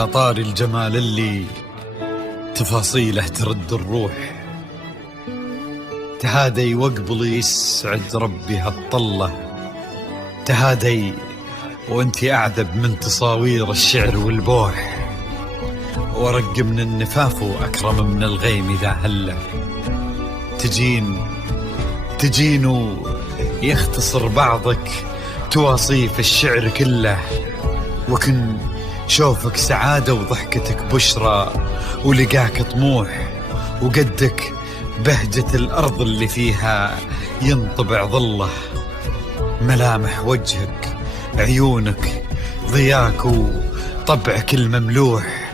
على طار الجمال اللي تفاصيله ترد الروح، تهادي واقبلي يسعد ربي هالطلة، تهادي وانتي أعذب من تصاوير الشعر والبوح، ورق من النفاف وأكرم من الغيم إذا هله، تجين ويختصر بعضك تواصيف الشعر كله، وكن شوفك سعادة وضحكتك بشرى ولقاك طموح، وقدك بهجة الأرض اللي فيها ينطبع ظله، ملامح وجهك عيونك ضياك وطبعك المملوح،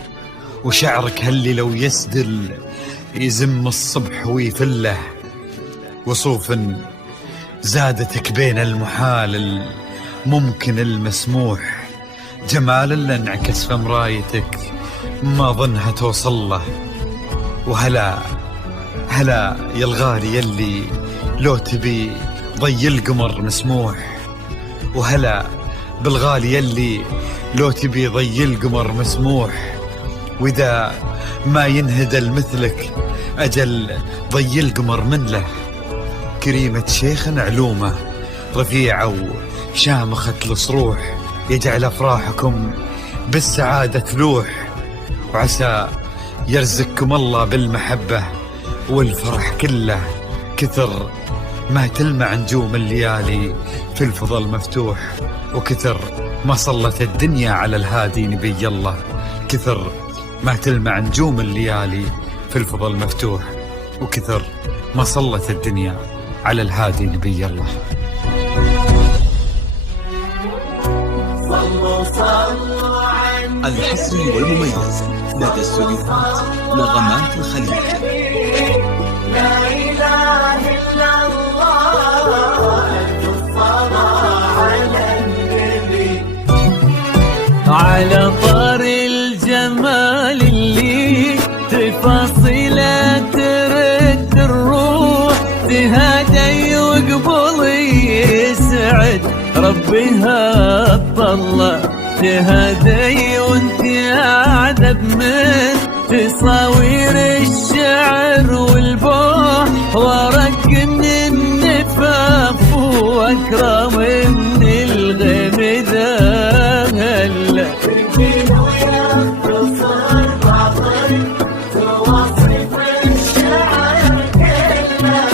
وشعرك هاللي لو يسدل يزم الصبح ويفله، وصوف زادتك بين المحال الممكن المسموح، جمال اللي انعكس في مرايتك ما ظنها توصل له، وهلا يا الغالي يلي لو تبي ضي القمر مسموح، وهلا بالغالي يلي لو تبي ضي القمر مسموح، وإذا ما ينهدى مثلك أجل ضي القمر من له، كريمة شيخ علومه رفيعة وشامخة الصروح، يجعل أفراحكم بالسعادة تلوح، وعسى يرزقكم الله بالمحبة والفرح كله، كثر ما تلمع نجوم الليالي في الفضل مفتوح، وكثر ما صلت الدنيا على الهادي نبي الله، كثر ما تلمع نجوم الليالي في الفضل مفتوح، وكثر ما صلت الدنيا على الهادي نبي الله. الحصري والمميز لدى استوديوهات نغمات الخليج. لا إله إلا الله، الصلاة على النبي. على طار الجمال اللي تفاصيله ترد الروح، تهادي وقبلي يسعد ربي هالطلة، تهادي وانتي أعذب من تصاوير الشعر والبوح، ورق من النفاف وأكرم من الغيم إذا هلا،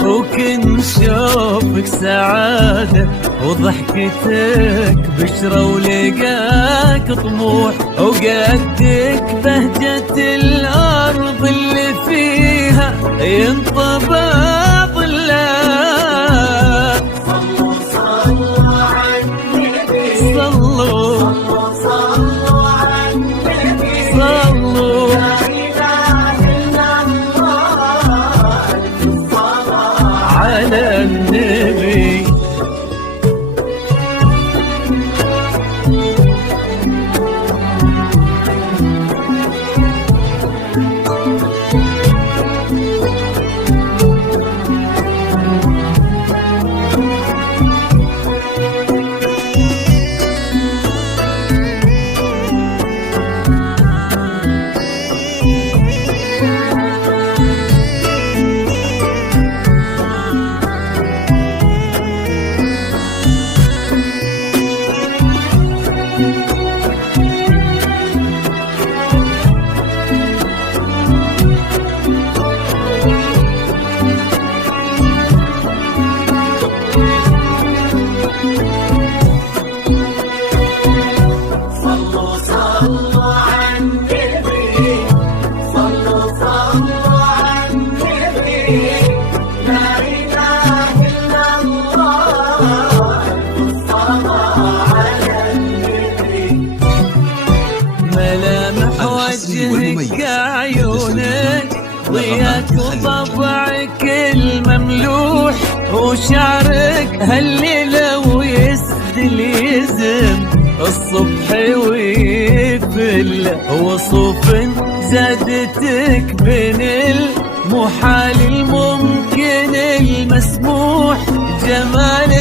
وكن شوفك سعادة وضحكتك بشرى ولقاك طموح، وقدك بهجة الأرض اللي فيها ينطبع ظلها. صلوا على النبي، صلوا على النبي، صلوا لا إله إلا الله، الصلاة على النبي. ملامح وجهك عيونك ضياك وطبعك المملوح، وشعرك هاللي لو يسدل يزم الصبح ويفل، وصوف زادتك بين المحال الممكن المسموح، جمال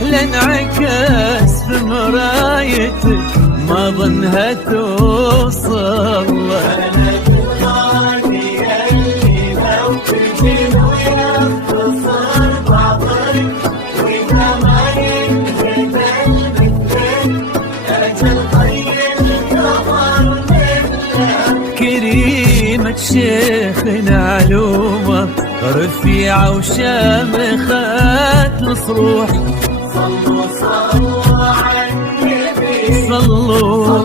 لانعكس في مرايتك ما ظنها توصل. أنا الغالي اللي لو تجي ويختصر بعضك وإذا ما ينقبل مثلك أجل طي القمر منك. كريمة شيخنا علومة رفيعة وشامخات الصروح. صلوا صلوا على النبي صلوا